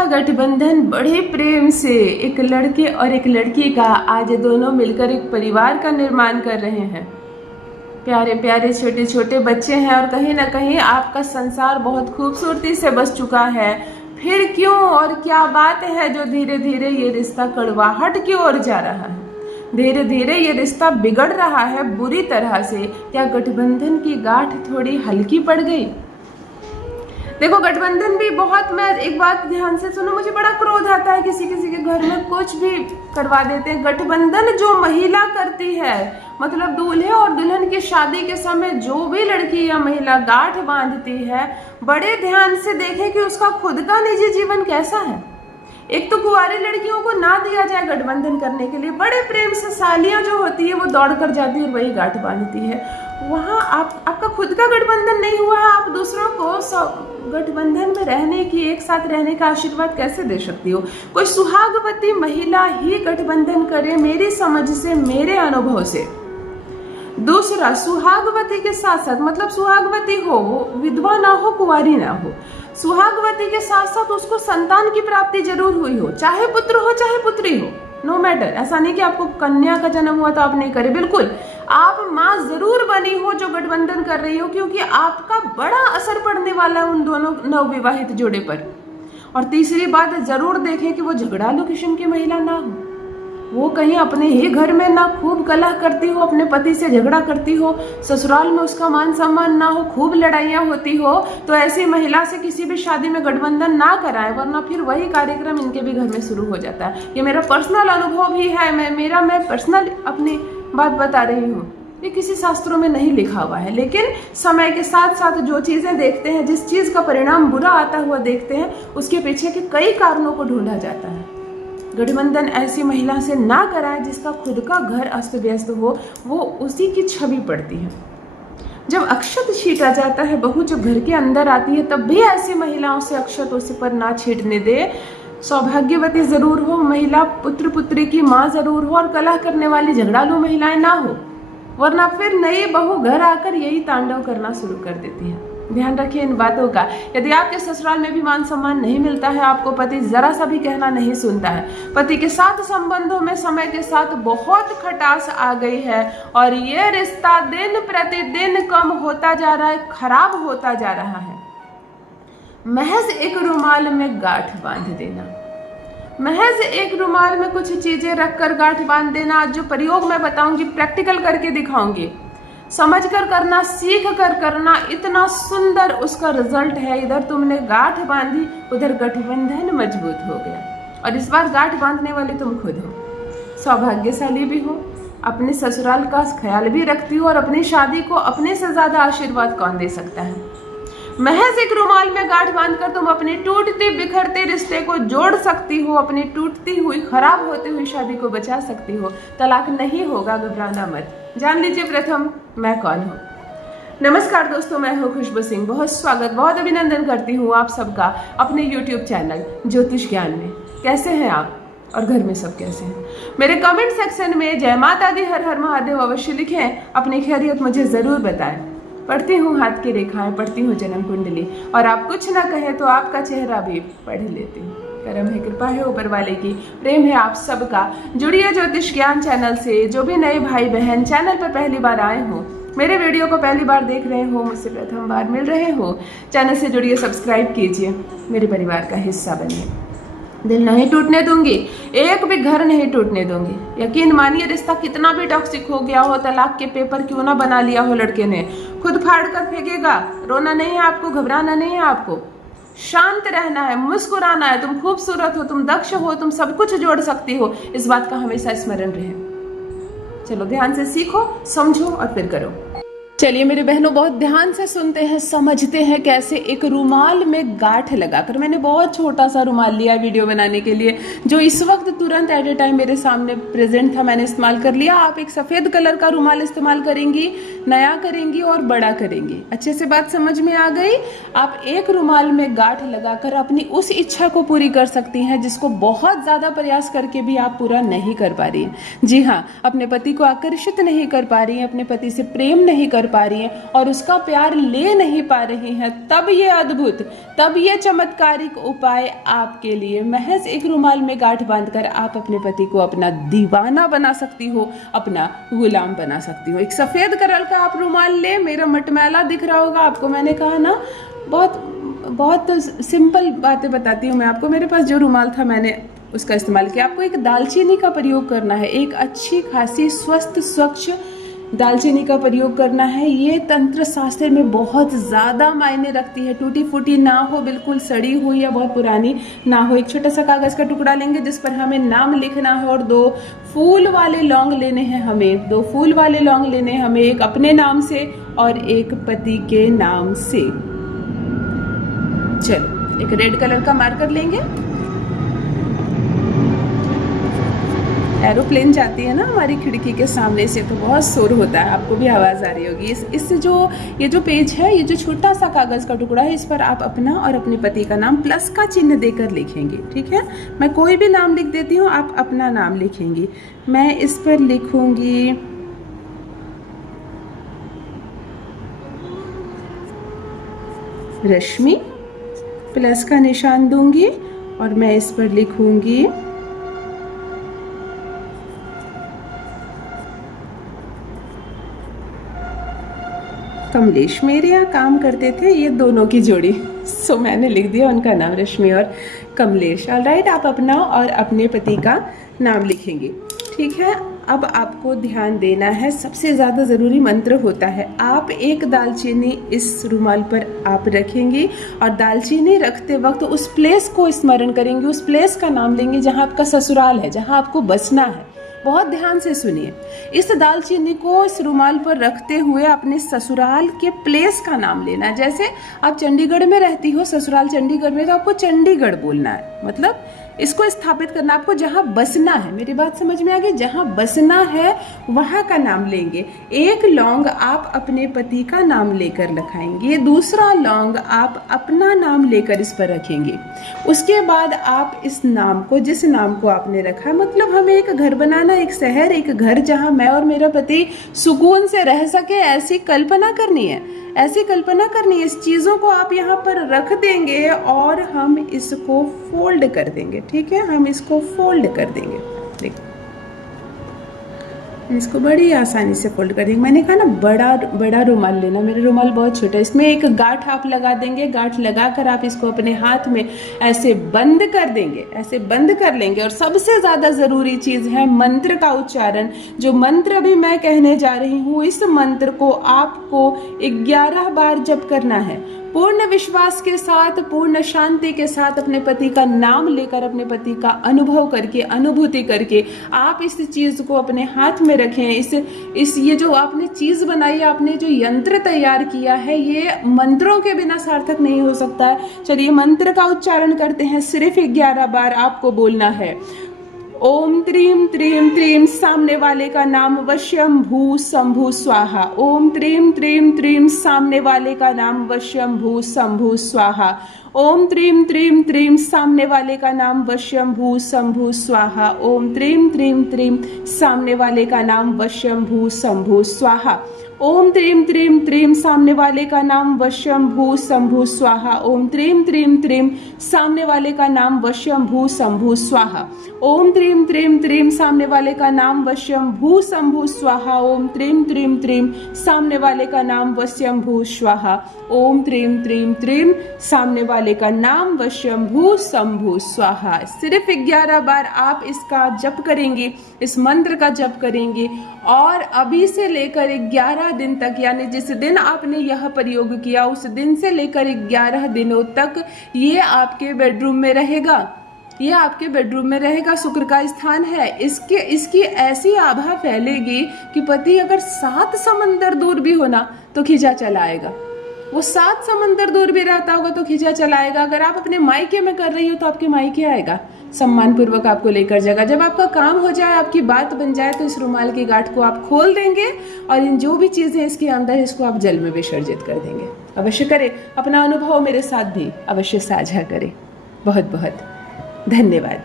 था गठबंधन बड़े प्रेम से। एक लड़के और एक लड़की का आज दोनों मिलकर एक परिवार का निर्माण कर रहे हैं। प्यारे प्यारे छोटे छोटे बच्चे हैं और कहीं ना कहीं आपका संसार बहुत खूबसूरती से बस चुका है। फिर क्यों और क्या बात है जो धीरे धीरे ये रिश्ता कड़वाहट की ओर जा रहा है? धीरे धीरे ये रिश्ता बिगड़ रहा है बुरी तरह से। क्या गठबंधन की गांठ थोड़ी हल्की पड़ गई? देखो गठबंधन भी बहुत, मैं एक बात ध्यान से सुनो, मुझे बड़ा क्रोध आता है किसी किसी के घर में कुछ भी करवा देते हैं। गठबंधन जो महिला करती है, मतलब दूल्हे और दुल्हन की शादी के समय जो भी लड़की या महिला गांठ बांधती है, बड़े ध्यान से देखें कि उसका खुद का निजी जीवन कैसा है। एक तो कुंवारी लड़कियों को ना दिया जाए गठबंधन करने के लिए, बड़े प्रेम से सालियां जो होती है वो दौड़ कर जाती है और वही गांठ बांधती है। वहाँ आपका खुद का गठबंधन नहीं हुआ है, आप दूसरों को गठबंधन में रहने की, एक साथ रहने का आशीर्वाद कैसे दे सकती हो? कोई सुहागवती महिला ही गठबंधन करे मेरी समझ से, मेरे अनुभव से। दूसरा, सुहागवती के साथ साथ, मतलब सुहागवती हो, वो विधवा ना हो, कुंवारी ना हो, सुहागवती के साथ साथ उसको संतान की प्राप्ति जरूर हुई हो, चाहे पुत्र हो चाहे पुत्री हो, नो मैटर। ऐसा नहीं कि आपको कन्या का जन्म हुआ तो आप नहीं करें, बिल्कुल आप माँ जरूर बनी हो जो गठबंधन कर रही हो, क्योंकि आपका बड़ा असर पड़ने वाला है उन दोनों नवविवाहित जोड़े पर। और तीसरी बात, जरूर देखें कि वो झगड़ालू किस्म की महिला ना हो, वो कहीं अपने ही घर में ना खूब कलह करती हो, अपने पति से झगड़ा करती हो, ससुराल में उसका मान सम्मान ना हो, खूब लड़ाइयाँ होती हो, तो ऐसी महिला से किसी भी शादी में गठबंधन ना कराए, वरना फिर वही कार्यक्रम इनके भी घर में शुरू हो जाता है। ये मेरा पर्सनल अनुभव भी है, मैं पर्सनल अपनी बात बता रही हूँ। ये किसी शास्त्रों में नहीं लिखा हुआ है, लेकिन समय के साथ साथ जो चीज़ें देखते हैं, जिस चीज़ का परिणाम बुरा आता हुआ देखते हैं, उसके पीछे के कई कारणों को ढूंढा जाता है। गठबंधन ऐसी महिला से ना कराए जिसका खुद का घर अस्त व्यस्त हो, वो उसी की छवि पड़ती है। जब अक्षत छीटा जाता है, बहू जब घर के अंदर आती है, तब भी ऐसी महिलाओं से अक्षत उस पर ना छीटने दे। सौभाग्यवती जरूर हो महिला, पुत्र पुत्री की माँ जरूर हो, और कलह करने वाली झगड़ालू महिलाएं ना हो, वरना फिर नई बहू घर आकर यही तांडव करना शुरू कर देती है। ध्यान रखिए इन बातों का। यदि आपके ससुराल में भी मान सम्मान नहीं मिलता है, आपको पति जरा सा भी कहना नहीं सुनता है, पति के साथ संबंधों में समय के साथ बहुत खटास आ गई है और ये रिश्ता दिन प्रतिदिन कम होता जा रहा है, खराब होता जा रहा है, महज एक रुमाल में गांठ बांध देना, महज एक रुमाल में कुछ चीजें रखकर गांठ बांध देना। जो प्रयोग मैं बताऊंगी, प्रैक्टिकल करके दिखाऊंगी, समझ कर करना, सीख कर करना, इतना सुंदर उसका रिजल्ट है। इधर तुमने गांठ बांधी, उधर गठबंधन मजबूत हो गया। और इस बार गांठ बांधने वाले तुम खुद हो, सौभाग्यशाली भी हो, अपने ससुराल का ख्याल भी रखती हो, और अपनी शादी को अपने से ज्यादा आशीर्वाद कौन दे सकता है। महज एक रुमाल में गांठ बांधकर तुम अपनी टूटते बिखरते रिश्ते को जोड़ सकती हो, अपनी टूटती हुई खराब होती हुई शादी को बचा सकती हो। तलाक नहीं होगा, घबराना मत। जान लीजिए प्रथम मैं कौन हूँ। नमस्कार दोस्तों, मैं हूँ खुशबू सिंह। बहुत स्वागत, बहुत अभिनंदन करती हूँ आप सबका अपने YouTube चैनल ज्योतिष ज्ञान में। कैसे हैं आप और घर में सब कैसे हैं? मेरे कमेंट सेक्शन में जय माता दी, हर हर महादेव अवश्य लिखें, अपनी खैरियत मुझे जरूर बताएं। पढ़ती हूँ हाथ की रेखाएं, पढ़ती हूँ जन्म कुंडली, और आप कुछ ना कहें तो आपका चेहरा भी पढ़ लेती हूँ। करम है, कृपा है ऊपर वाले की, प्रेम है आप सबका। जुड़िए ज्योतिष ज्ञान चैनल से। जो भी नए भाई बहन चैनल पर पहली बार आए हो, मेरे वीडियो को पहली बार देख रहे हो, मुझसे प्रथम बार मिल रहे हो, चैनल से जुड़िए, सब्सक्राइब कीजिए, मेरे परिवार का हिस्सा बनिए। दिल नहीं टूटने दूंगी, एक भी घर नहीं टूटने दूंगी। यकीन मानिए, रिश्ता कितना भी टॉक्सिक हो गया हो, तलाक के पेपर क्यों ना बना लिया हो लड़के ने, खुद फाड़ कर फेंकेगा। रोना नहीं है आपको, घबराना नहीं है आपको, शांत रहना है, मुस्कुराना है। तुम खूबसूरत हो, तुम दक्ष हो, तुम सब कुछ जोड़ सकती हो, इस बात का हमेशा स्मरण रहे। चलो ध्यान से सीखो, समझो और फिर करो। चलिए मेरे बहनों, बहुत ध्यान से सुनते हैं, समझते हैं कैसे एक रुमाल में गांठ लगाकर। मैंने बहुत छोटा सा रुमाल लिया वीडियो बनाने के लिए, जो इस वक्त तुरंत एट ए टाइम मेरे सामने प्रेजेंट था, मैंने इस्तेमाल कर लिया। आप एक सफेद कलर का रुमाल इस्तेमाल करेंगी, नया करेंगी और बड़ा करेंगी। अच्छे से बात समझ में आ गई? आप एक रुमाल में गांठ लगाकर अपनी उस इच्छा को पूरी कर सकती हैं जिसको बहुत ज्यादा प्रयास करके भी आप पूरा नहीं कर पा रही। जी हाँ, अपने पति को आकर्षित नहीं कर पा रही, अपने पति से प्रेम नहीं कर पा रही हैं और उसका प्यार ले नहीं पा रही हैं, तब ये अद्भुत, तब ये चमत्कारिक उपाय आपके लिए। महज एक रुमाल में गांठ बांधकर आप अपने पति को अपना दीवाना बना सकती हो, अपना गुलाम बना सकती हो। एक सफ़ेद कलर का आप रुमाल ले, मेरा मटमैला दिख रहा होगा आपको, मैंने कहा ना बहुत सिंपल बातें बताती हूँ मैं आपको। मेरे पास जो रुमाल था मैंने उसका इस्तेमाल किया। आपको एक दालचीनी का प्रयोग करना है, एक अच्छी खासी स्वस्थ स्वच्छ दालचीनी का प्रयोग करना है। ये तंत्र शास्त्र में बहुत ज़्यादा मायने रखती है। टूटी फूटी ना हो, बिल्कुल सड़ी हुई या बहुत पुरानी ना हो। एक छोटा सा कागज़ का टुकड़ा लेंगे जिस पर हमें नाम लिखना है और 2 फूल वाले लौंग लेने हैं हमें। 2 फूल वाले लौंग लेने हैं हमें, एक अपने नाम से और एक पति के नाम से। चलो एक रेड कलर का मार्कर लेंगे। एरोप्लेन जाती है ना हमारी खिड़की के सामने से, तो बहुत शोर होता है, आपको भी आवाज़ आ रही होगी। इससे ये जो पेज है, ये जो छोटा सा कागज़ का टुकड़ा है, इस पर आप अपना और अपने पति का नाम प्लस का चिन्ह देकर लिखेंगे। ठीक है, मैं कोई भी नाम लिख देती हूँ, आप अपना नाम लिखेंगे। मैं इस पर लिखूंगी रश्मि, प्लस का निशान दूंगी और मैं इस पर लिखूंगी कमलेश। मेरे यहाँ काम करते थे ये दोनों की जोड़ी, सो मैंने लिख दिया उनका नाम, रश्मि और कमलेश। ऑलराइट, आप अपना और अपने पति का नाम लिखेंगे। ठीक है, अब आपको ध्यान देना है, सबसे ज़्यादा ज़रूरी मंत्र होता है। आप एक दालचीनी इस रुमाल पर आप रखेंगे और दालचीनी रखते वक्त उस प्लेस को स्मरण करेंगे, उस प्लेस का नाम लेंगे जहाँ आपका ससुराल है, जहाँ आपको बसना है। बहुत ध्यान से सुनिए, इस दालचीनी को इस रुमाल पर रखते हुए अपने ससुराल के प्लेस का नाम लेना है। जैसे आप चंडीगढ़ में रहती हो, ससुराल चंडीगढ़ में, तो आपको चंडीगढ़ बोलना है, मतलब इसको स्थापित करना, आपको जहाँ बसना है। मेरी बात समझ में आ गई? जहाँ बसना है वहाँ का नाम लेंगे। एक लौंग आप अपने पति का नाम लेकर रखाएंगे, दूसरा लौंग आप अपना नाम लेकर इस पर रखेंगे। उसके बाद आप इस नाम को, जिस नाम को आपने रखा, मतलब हमें एक घर बनाना, एक शहर, एक घर जहाँ मैं और मेरा पति सुकून से रह सके, ऐसी कल्पना करनी है, ऐसी कल्पना करनी है। इस चीज़ों को आप यहाँ पर रख देंगे और हम इसको फोल्ड कर देंगे। ठीक है, हम इसको फोल्ड कर देंगे। देखो, इसको बड़ी आसानी से फोल्ड कर देंगे। मैंने कहा ना बड़ा रुमाल लेना, मेरा रुमाल बहुत छोटा है। इसमें एक गांठ आप लगा देंगे, गांठ लगाकर आप इसको अपने हाथ में ऐसे बंद कर देंगे, ऐसे बंद कर लेंगे। और सबसे ज़्यादा ज़रूरी चीज़ है मंत्र का उच्चारण। जो मंत्र अभी मैं कहने जा रही हूँ, इस मंत्र को आपको 11 बार जप करना है। पूर्ण विश्वास के साथ, पूर्ण शांति के साथ, अपने पति का नाम लेकर, अपने पति का अनुभव करके, अनुभूति करके आप इस चीज़ को अपने हाथ में रखें। ये जो आपने चीज़ बनाई, आपने जो यंत्र तैयार किया है, ये मंत्रों के बिना सार्थक नहीं हो सकता है। चलिए मंत्र का उच्चारण करते हैं। सिर्फ 11 बार आपको बोलना है। ओम त्रीम त्रीम त्रीम, सामने वाले का नाम वश्यम भू शंभु स्वाहा। ओम त्रीम त्रीम त्रीम, सामने वाले का नाम वश्यम भू शंभु स्वाहा। ओम त्रीम त्रीम त्रीम, सामने वाले का नाम वश्यम भू शंभु स्वाहा। ओम त्रीम त्रीम त्रीम, सामने वाले का नाम वश्यम भू शंभु स्वाहा। ओम त्रीम त्रीम त्रीम, सामने वाले का नाम वश्यम भू शंभु स्वाहा। ओम त्रीम त्रीम त्रीम, सामने वाले का नाम वश्यम भू शंभु स्वाहा। ओम त्रीम त्रीम त्रीम, सामने वाले का नाम वश्यम भू शंभु स्वाहा। ओम त्रीम त्रीम त्रीम, सामने वाले का नाम वश्यम भू स्वाहा। ओम त्रीम त्रीम त्रीम, सामने वाले का नाम वश्यम भू शंभु स्वाहा। सिर्फ 11 बार आप इसका जप करेंगे, इस मंत्र का जप करेंगे। और अभी से लेकर 11 दिन तक, यानी जिस दिन आपने यह प्रयोग किया उस दिन से लेकर 11 दिनों तक ये आपके बेडरूम में रहेगा। ये आपके बेडरूम में रहेगा। शुक्र का स्थान है। इसकी ऐसी आभा फैलेगी कि पति अगर 7 समंदर दूर भी हो ना तो खींचा चला आएगा। वो 7 समंदर दूर भी रहता होगा तो खींचा चला आएगा। अगर आप अपने मायके में कर रही हो तो आपके मायके आएगा, सम्मान पूर्वक आपको लेकर जाएगा। जब आपका काम हो जाए, आपकी बात बन जाए, तो इस रुमाल की गांठ को आप खोल देंगे और इन जो भी चीज़ें इसके अंदर, इसको आप जल में विसर्जित कर देंगे। अवश्य करें, अपना अनुभव मेरे साथ भी अवश्य साझा करें। बहुत बहुत धन्यवाद।